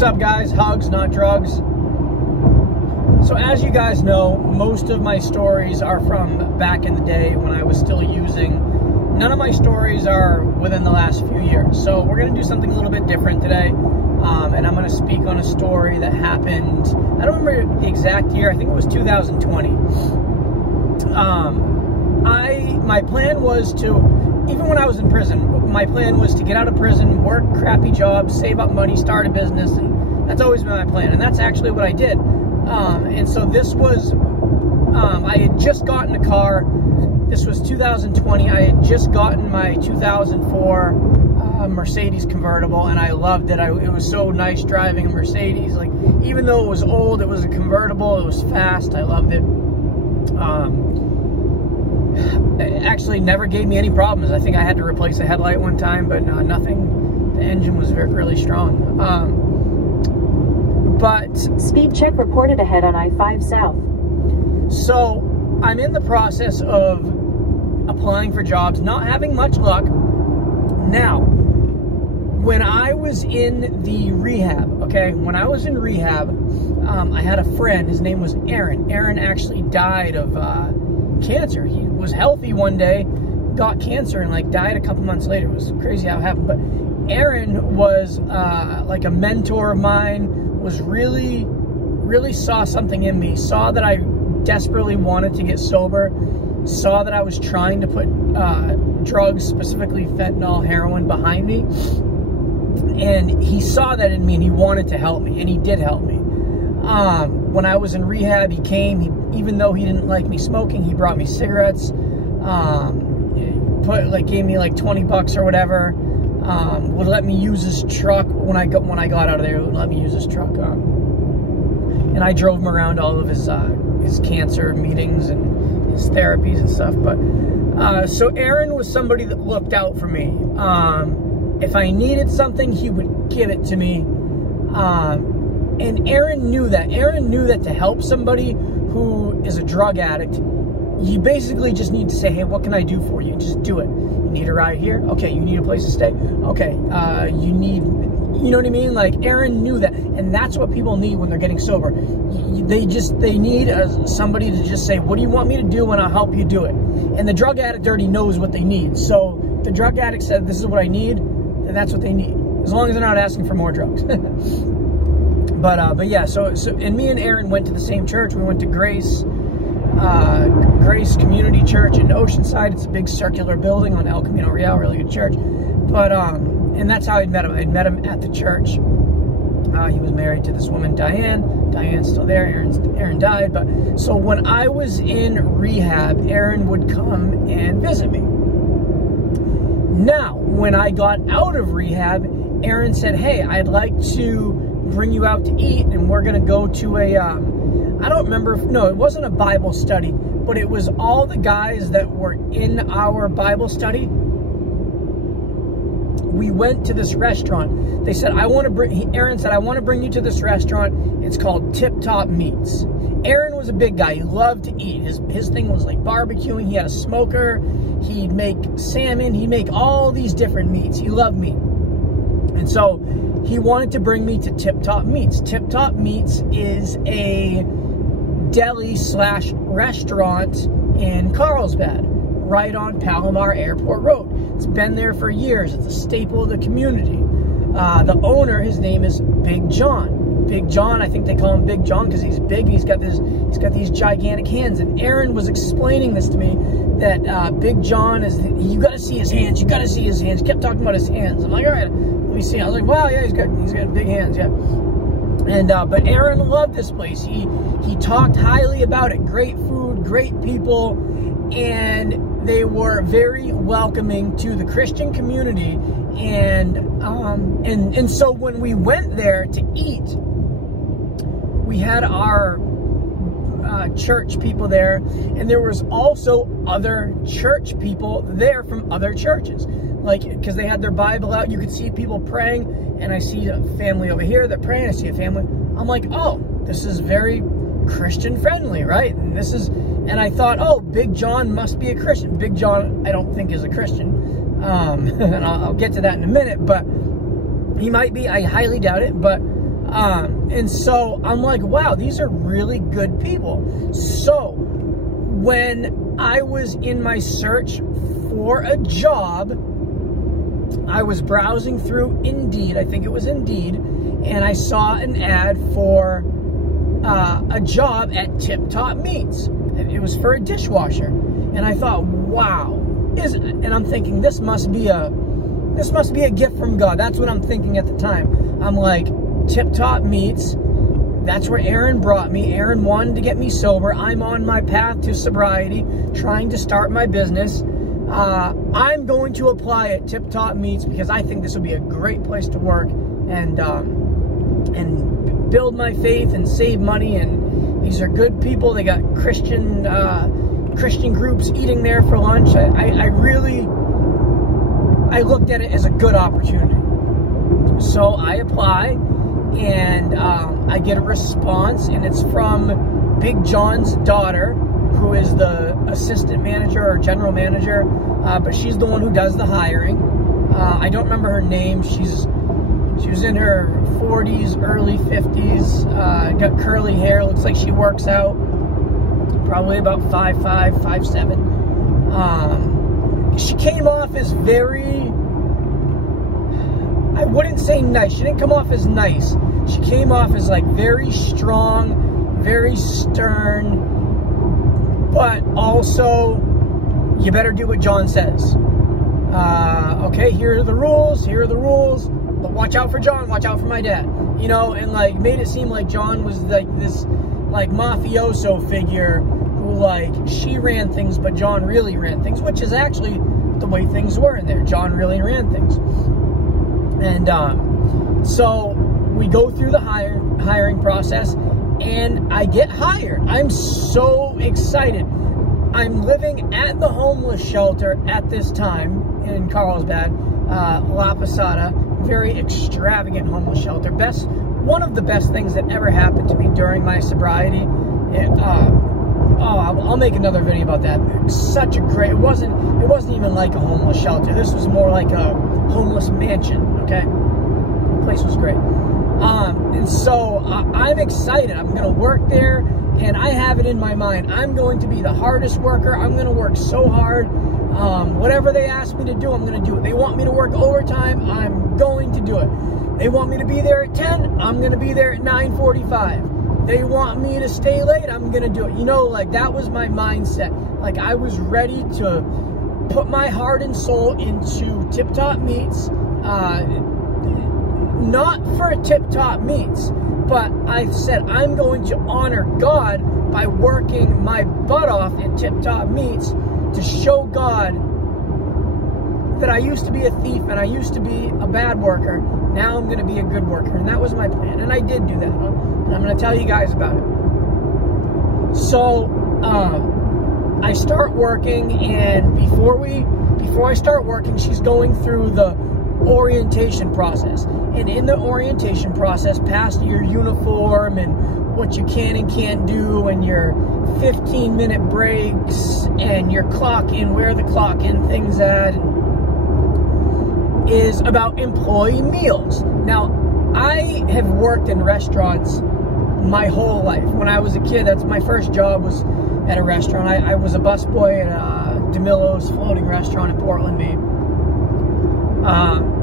What's up, guys? Hugs, not drugs. So as you guys know, most of my stories are from back in the day when I was still using. None of my stories are within the last few years. So we're going to do something a little bit different today. And I'm going to speak on a story that happened, I don't remember the exact year, I think it was 2020. My plan was to, even when I was in prison, my plan was to get out of prison, work crappy jobs, save up money, start a business, and that's always been my plan, and that's actually what I did. And so this was, I had just gotten a car. This was 2020. I had just gotten my 2004 Mercedes convertible, and I loved it. It was so nice driving a Mercedes. Like, even though it was old, it was a convertible. It was fast. I loved it. It actually never gave me any problems. I think I had to replace a headlight one time, but nothing. The engine was really strong. But speed check reported ahead on I-5 South. So I'm in the process of applying for jobs, not having much luck. Now, when I was in the rehab, okay, when I was in rehab, I had a friend. His name was Aaron. Aaron actually died of cancer. He was healthy one day, got cancer, and like died a couple months later. It was crazy how it happened. But Aaron was like a mentor of mine, was really saw something in me, saw that I desperately wanted to get sober, saw that I was trying to put drugs, specifically fentanyl, heroin, behind me. And he saw that in me, and he wanted to help me, and he did help me. When I was in rehab, he came, even though he didn't like me smoking, he brought me cigarettes, gave me like 20 bucks or whatever, would let me use his truck when I got out of there, would let me use his truck, and I drove him around all of his cancer meetings and his therapies and stuff. But so Aaron was somebody that looked out for me. If I needed something, he would give it to me. And Aaron knew that. Aaron knew that to help somebody who is a drug addict, you basically just need to say, hey, what can I do for you? Just do it. You need a ride here? Okay. You need a place to stay? Okay. You know what I mean? Like, Aaron knew that. And that's what people need when they're getting sober. They need somebody to just say, what do you want me to do, and I'll help you do it. And the drug addict already knows what they need. So the drug addict said, this is what I need, and that's what they need. As long as they're not asking for more drugs. But yeah, so and me and Aaron went to the same church. We went to Grace Community Church in Oceanside. It's a big circular building on El Camino Real, really good church. But and that's how I met him. I met him at the church. He was married to this woman, Diane. Diane's still there. Aaron died. But so when I was in rehab, Aaron would come and visit me. Now, when I got out of rehab, Aaron said, hey, I'd like to bring you out to eat, and we're going to go to a, I don't remember, no, it wasn't a Bible study, but it was all the guys that were in our Bible study. We went to this restaurant. They said, Aaron said, I want to bring you to this restaurant. It's called Tip Top Meats. Aaron was a big guy. He loved to eat. His thing was like barbecuing. He had a smoker. He'd make salmon. He'd make all these different meats. He loved meat. And so he wanted to bring me to Tip Top Meats. Tip Top Meats is a deli/restaurant in Carlsbad, right on Palomar Airport Road. It's been there for years. It's a staple of the community. The owner, his name is Big John. Big John, I think they call him Big John because he's big. He's got these gigantic hands. And Aaron was explaining this to me, that Big John is, you got to see his hands. You got to see his hands. He kept talking about his hands. I'm like, all right, let me see. I was like, wow, yeah, he's got big hands, yeah. And but Aaron loved this place. He talked highly about it. Great food, great people, and they were very welcoming to the Christian community. And so when we went there to eat, we had our church people there, and there was also other church people there from other churches, like, because they had their Bible out. You could see people praying, and I see a family over here that praying. I see a family. I'm like, oh, this is very Christian friendly, right? And I thought, oh, Big John must be a Christian. Big John, I don't think is a Christian, and I'll get to that in a minute, but he might be. I highly doubt it, but And so I'm like, wow, these are really good people. So when I was in my search for a job, I was browsing through Indeed, I think it was Indeed, and I saw an ad for a job at Tip Top Meats. It was for a dishwasher. And I thought, wow, and I'm thinking, this must be a gift from God. That's what I'm thinking at the time. I'm like, Tip Top Meats, that's where Aaron brought me. Aaron wanted to get me sober. I'm on my path to sobriety, trying to start my business. I'm going to apply at Tip Top Meats because I think this would be a great place to work and build my faith and save money. And these are good people. They got Christian groups eating there for lunch. I looked at it as a good opportunity. So I apply, and I get a response, and it's from Big John's daughter, who is the assistant manager or general manager, but she's the one who does the hiring. I don't remember her name. She was in her 40s, early 50s, got curly hair, looks like she works out, probably about 5'5", 5'7". She came off as very, I wouldn't say nice. She didn't come off as nice. She came off as like very strong, very stern, but also, you better do what John says. Okay, here are the rules, but watch out for John, watch out for my dad. You know, and like made it seem like John was like this like mafioso figure who like she ran things, but John really ran things, which is actually the way things were in there. John really ran things. And so we go through the hiring process, and I get hired. I'm so excited. I'm living at the homeless shelter at this time in Carlsbad, La Posada. Very extravagant homeless shelter. One of the best things that ever happened to me during my sobriety. I'll make another video about that. Such a great. It wasn't even like a homeless shelter. This was more like a homeless mansion. Okay, the place was great. And so I'm excited. I'm gonna work there, and I have it in my mind. I'm going to be the hardest worker. I'm gonna work so hard. Whatever they ask me to do, I'm gonna do it. They want me to work overtime, I'm going to do it. They want me to be there at 10, I'm gonna be there at 9:45. They want me to stay late, I'm gonna do it. You know, like that was my mindset. Like I was ready to put my heart and soul into Tip Top Meats. Not for Tip Top Meats, but I said I'm going to honor God by working my butt off at Tip Top Meats to show God that I used to be a thief and I used to be a bad worker. Now I'm going to be a good worker. And that was my plan. And I did do that. And I'm going to tell you guys about it. So, I start working, and before I start working, she's going through the orientation process. And in the orientation process, past your uniform and what you can and can't do, and your 15-minute breaks, and your clock in, where the clock in thing's at, is about employee meals. Now, I have worked in restaurants my whole life. When I was a kid, that's my first job was at a restaurant. I was a busboy at DeMillo's floating restaurant in Portland, Maine.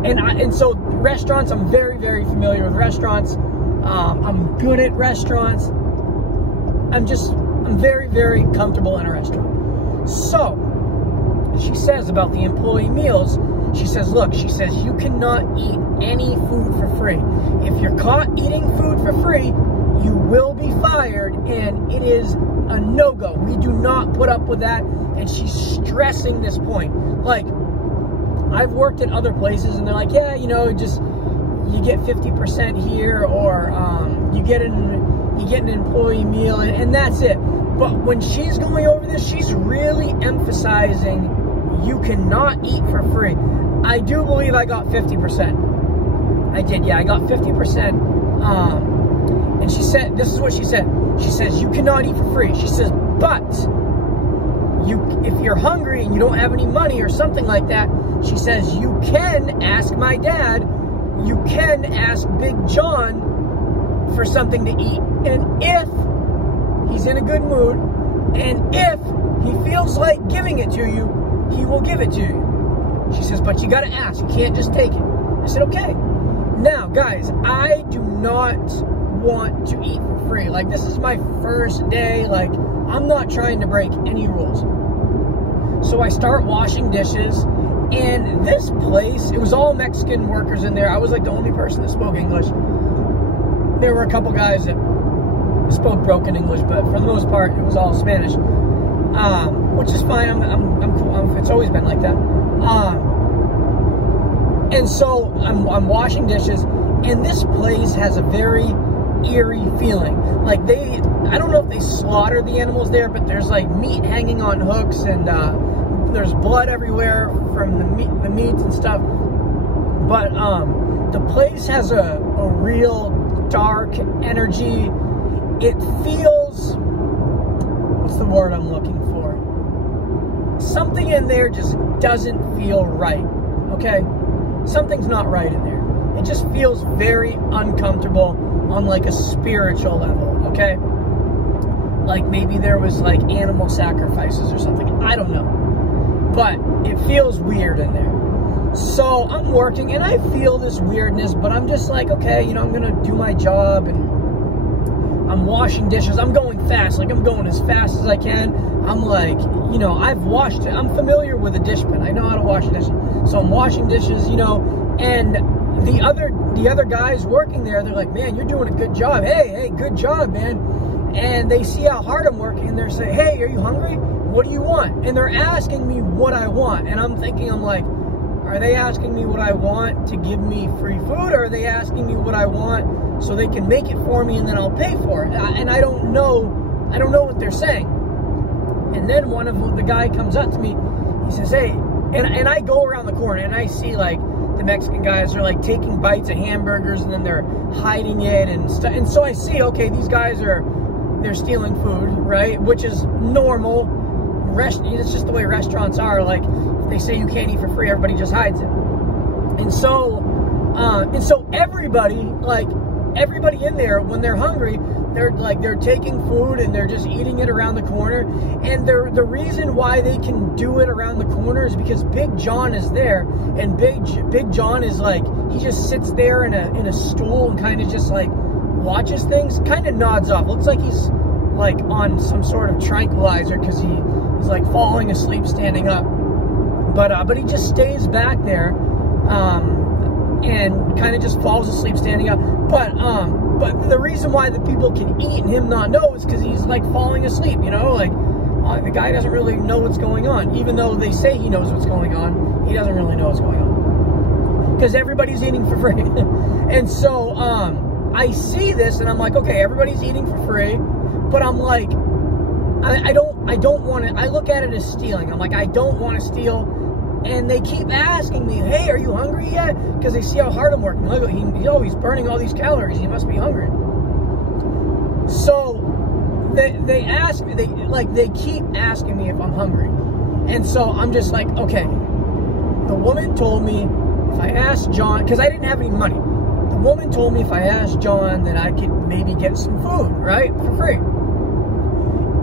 And so restaurants, I'm very, very familiar with restaurants. I'm good at restaurants. I'm very, very comfortable in a restaurant. So, she says about the employee meals, she says, look, she says, you cannot eat any food for free. If you're caught eating food for free, you will be fired, and it is a no-go. We do not put up with that, and she's stressing this point. Like, I've worked at other places, and they're like, yeah, you know, just, you get 50% here, or you get an employee meal, and that's it. But when she's going over this, she's really emphasizing you cannot eat for free. I do believe I got 50%. I did, yeah, I got 50%. And she said, this is what she said. She says, you cannot eat for free. She says, but if you're hungry and you don't have any money or something like that, she says, you can ask my dad, you can ask Big John for something to eat. And if he's in a good mood, and if he feels like giving it to you, he will give it to you. She says, but you got to ask. You can't just take it. I said, okay. Now, guys, I do not want to eat for free. Like, this is my first day. Like, I'm not trying to break any rules. So I start washing dishes, and this place, it was all Mexican workers in there. I was like the only person that spoke English. There were a couple guys that spoke broken English, but for the most part, it was all Spanish, which is fine. I'm cool. It's always been like that. And so I'm washing dishes, and this place has a very eerie feeling. Like I don't know if they slaughter the animals there, but there's like meat hanging on hooks, and there's blood everywhere from the meats and stuff. But the place has a real dark energy. It feels, what's the word I'm looking for? Something in there just doesn't feel right, okay? Something's not right in there. It just feels very uncomfortable on like a spiritual level, okay? Like maybe there was like animal sacrifices or something. I don't know. But it feels weird in there. So I'm working and I feel this weirdness, but I'm just like, okay, you know, I'm gonna do my job, and I'm washing dishes. I'm going fast, like I'm going as fast as I can. I'm like, you know, I've washed it. I'm familiar with a dish pen. I know how to wash dishes. So I'm washing dishes, you know, and the other guys working there, they're like, man, you're doing a good job. Hey, good job, man. And they see how hard I'm working, and they're saying, hey, are you hungry? What do you want? And they're asking me what I want. And I'm thinking, I'm like, are they asking me what I want to give me free food, or are they asking me what I want so they can make it for me and then I'll pay for it? And I don't know what they're saying. And then one of the guy comes up to me, he says, hey, and I go around the corner and I see like the Mexican guys are like taking bites of hamburgers and then they're hiding it and stuff. And so I see, okay, these guys they're stealing food, right? Which is normal. It's just the way restaurants are. Like, if they say you can't eat for free, everybody just hides it. And so everybody in there, when they're hungry, they're taking food and they're just eating it around the corner. And the reason why they can do it around the corner is because Big John is there, and Big John is like, he just sits there in a stool and kind of just like watches things, kind of nods off. Looks like he's like on some sort of tranquilizer because he's like falling asleep standing up. But he just stays back there and kind of just falls asleep standing up. But the reason why the people can eat and him not know is because he's like falling asleep, you know, like the guy doesn't really know what's going on. Even though they say he knows what's going on, he doesn't really know what's going on because everybody's eating for free. And so I see this and I'm like, okay, everybody's eating for free, but I'm like, I don't want to. I look at it as stealing. I'm like, I don't want to steal. And they keep asking me, hey, are you hungry yet? Because they see how hard I'm working. Look, he's burning all these calories. He must be hungry. So they ask me, they keep asking me if I'm hungry. And so I'm just like, okay. The woman told me if I asked John, because I didn't have any money. The woman told me if I asked John, then I could maybe get some food, right, for free.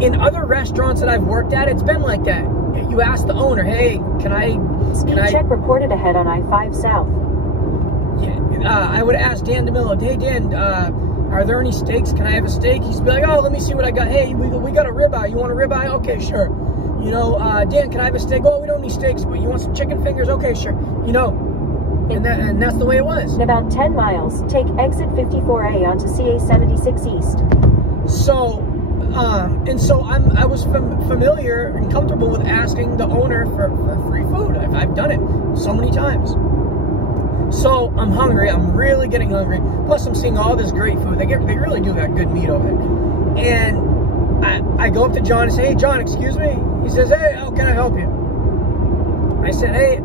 In other restaurants that I've worked at, it's been like that. You ask the owner, hey, can I check reported ahead on I-5 South. Yeah, I would ask Dan DeMillo, hey Dan, are there any steaks? Can I have a steak? He'd be like, oh, let me see what I got. Hey, we got a ribeye. You want a ribeye? Okay, sure. You know, Dan, can I have a steak? Oh, we don't need steaks, but you want some chicken fingers? Okay, sure. You know, and that's the way it was. In about 10 miles, take exit 54A onto CA 76 East. So, and so I was familiar and comfortable with asking the owner for free food. I've done it so many times. So I'm hungry. I'm really getting hungry. Plus I'm seeing all this great food. They really do got good meat over it. And I go up to John and say, hey, John, excuse me. He says, hey, how can I help you? I said, hey,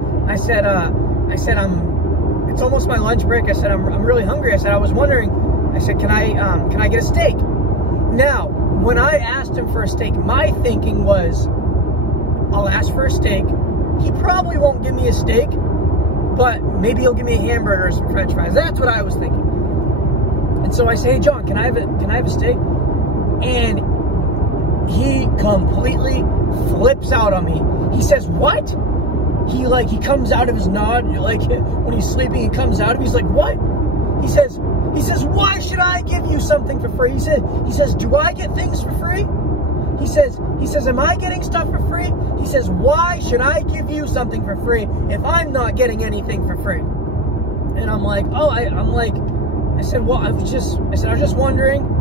it's almost my lunch break. I said, I'm really hungry. I said, I was wondering, I said, can I get a steak? Now, when I asked him for a steak, my thinking was, I'll ask for a steak. He probably won't give me a steak, but maybe he'll give me a hamburger or some french fries. That's what I was thinking. And so I say, hey, John, can I have a steak? And he completely flips out on me. He says, what? He comes out of his nod, like when he's sleeping, he comes out of, he's like, what? He says, why should I give you something for free? He says, do I get things for free? He says, am I getting stuff for free? He says, why should I give you something for free if I'm not getting anything for free? And I'm like, oh, I said, well, I was just wondering.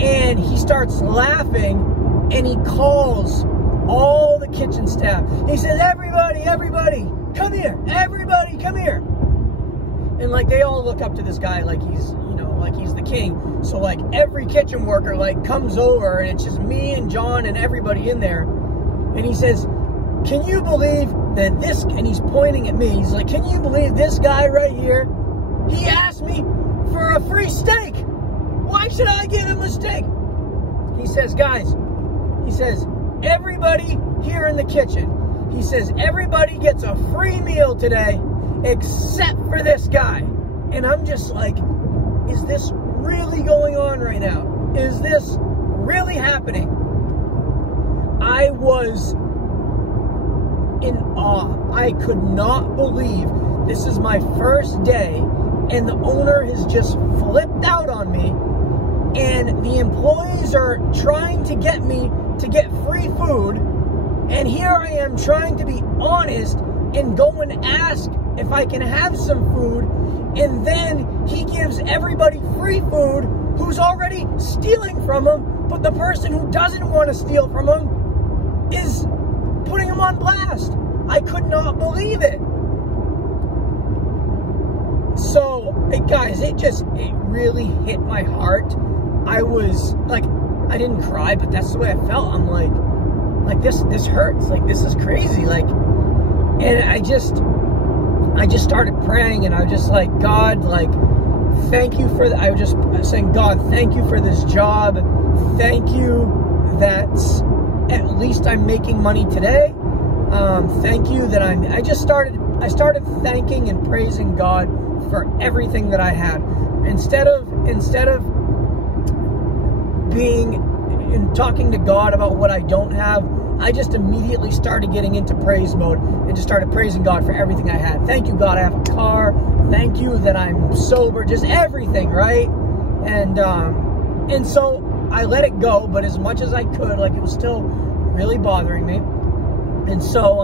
And he starts laughing, and he calls all the kitchen staff. He says, everybody, come here. Everybody, come here. And like, they all look up to this guy like he's, like he's the king. So like every kitchen worker like comes over, and it's just me and John and everybody in there. And he says, can you believe that this, and he's pointing at me, he's like, can you believe this guy right here, he asked me for a free steak? Why should I give him a steak? He says, guys, he says, everybody here in the kitchen, he says, everybody gets a free meal today except for this guy. And I'm just like, is this really going on right now? Is this really happening? I was in awe. I could not believe this is my first day, and the owner has just flipped out on me, and the employees are trying to get me to get free food, and here I am trying to be honest and go and ask if I can have some food, and then he gives everybody free food who's already stealing from him, but the person who doesn't want to steal from him is putting him on blast. I could not believe it. So, guys, it really hit my heart. I was like, I didn't cry, but that's the way I felt. I'm like this hurts. Like, this is crazy. Like, and I just started praying, and I was just like, God, like, thank you for I was just saying, God, thank you for this job. Thank you that at least I'm making money today. Thank you that I started thanking and praising God for everything that I had. Instead of being and talking to God about what I don't have, I just immediately started getting into praise mode and just started praising God for everything I had. Thank you, God, I have a car. Thank you that I'm sober. Just everything, right? And so I let it go, but as much as I could, like, it was still really bothering me. And so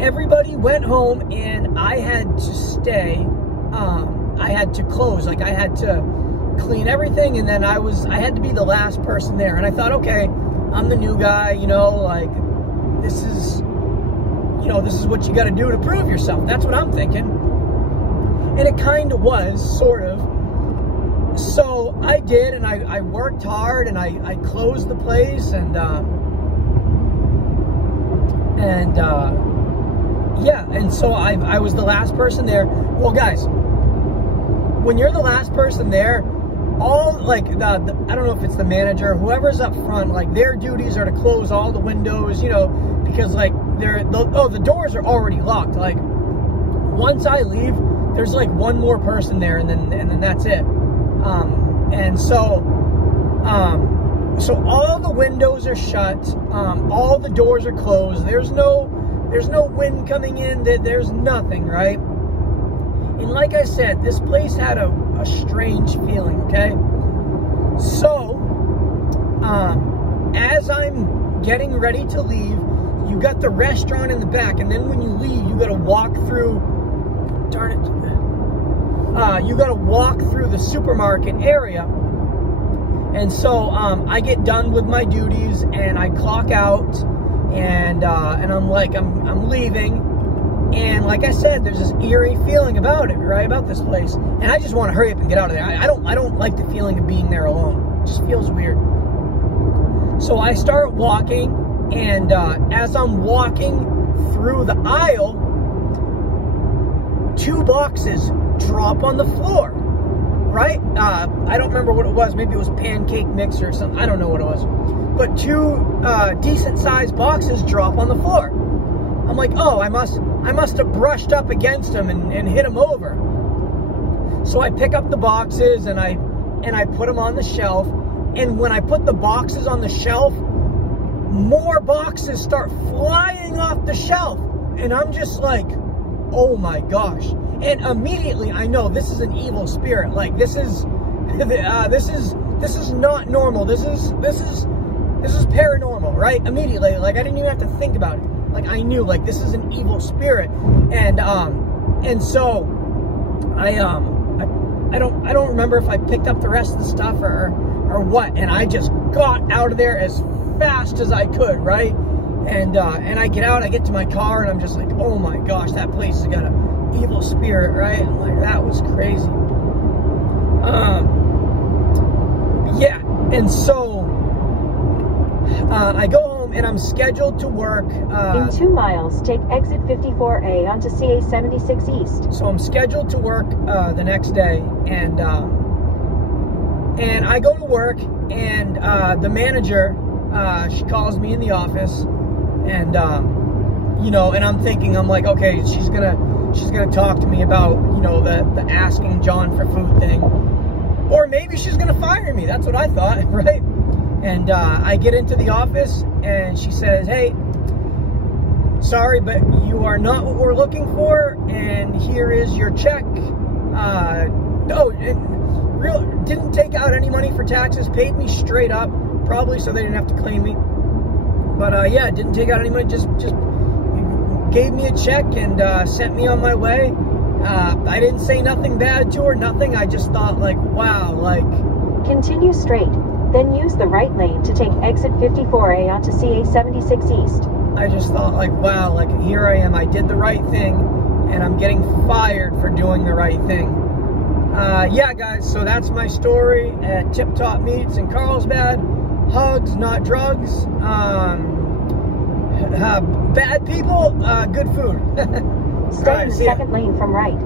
everybody went home, and I had to stay. I had to close. Like, I had to clean everything, and then I had to be the last person there. And I thought, okay, I'm the new guy, like, this is what you got to do to prove yourself. That's what I'm thinking. And it kind of was, sort of. So I did, and I worked hard, and I closed the place, yeah, and so I was the last person there. Well, guys, when you're the last person there, all, like, I don't know if it's the manager, whoever's up front, like, their duties are to close all the windows, because, like, the doors are already locked. Like, once I leave, there's, like, one more person there, and then that's it. And so all the windows are shut, all the doors are closed, there's no wind coming in, there's nothing, right? And like I said, this place had a strange feeling, okay? So, as I'm getting ready to leave, you got the restaurant in the back, and then when you leave, you got to walk through, darn it, you got to walk through the supermarket area. And so I get done with my duties, and I clock out, and I'm like, I'm leaving, and like I said, there's this eerie feeling about it, right, about this place, and I just want to hurry up and get out of there. I don't like the feeling of being there alone. It just feels weird. So I start walking, and as I'm walking through the aisle, 2 boxes drop on the floor, right? I don't remember what it was. Maybe it was pancake mix or something. I don't know what it was. But 2 decent-sized boxes drop on the floor. I'm like, oh, I must have brushed up against them and hit them over. So I pick up the boxes and I put them on the shelf. And when I put the boxes on the shelf, more boxes start flying off the shelf. And I'm just like, oh my gosh. And immediately I know this is an evil spirit. Like this is not normal. This is paranormal, right? Immediately, like I didn't even have to think about it. Like I knew, like this is an evil spirit. And so I don't remember if I picked up the rest of the stuff or what. And I just got out of there as fast as I could, right? And I get out, I get to my car, and I'm just like, oh my gosh, that place has got an evil spirit, right? And like, that was crazy. Yeah, and so I go home, and I'm scheduled to work. In 2 miles, take exit 54A onto CA 76 East. So I'm scheduled to work the next day, and I go to work, and the manager, she calls me in the office, and you know, and I'm thinking, I'm like, okay, she's gonna talk to me about, you know, the asking John for food thing, or maybe she's gonna fire me. That's what I thought, right? And I get into the office, and she says, hey, sorry, but you are not what we're looking for, and here is your check. Didn't take out any money for taxes, paid me straight up, probably so they didn't have to claim me. But yeah, didn't take out any money, just gave me a check and sent me on my way. I didn't say nothing bad to her, nothing. I just thought, like, wow, like... Continue straight, then use the right lane to take exit 54A onto CA 76 East. I just thought, like, wow, like, here I am. I did the right thing, and I'm getting fired for doing the right thing. Yeah, guys, so that's my story at Tip Top Meats in Carlsbad. Hugs, not drugs. Bad people, good food. Stay in the second lane from right.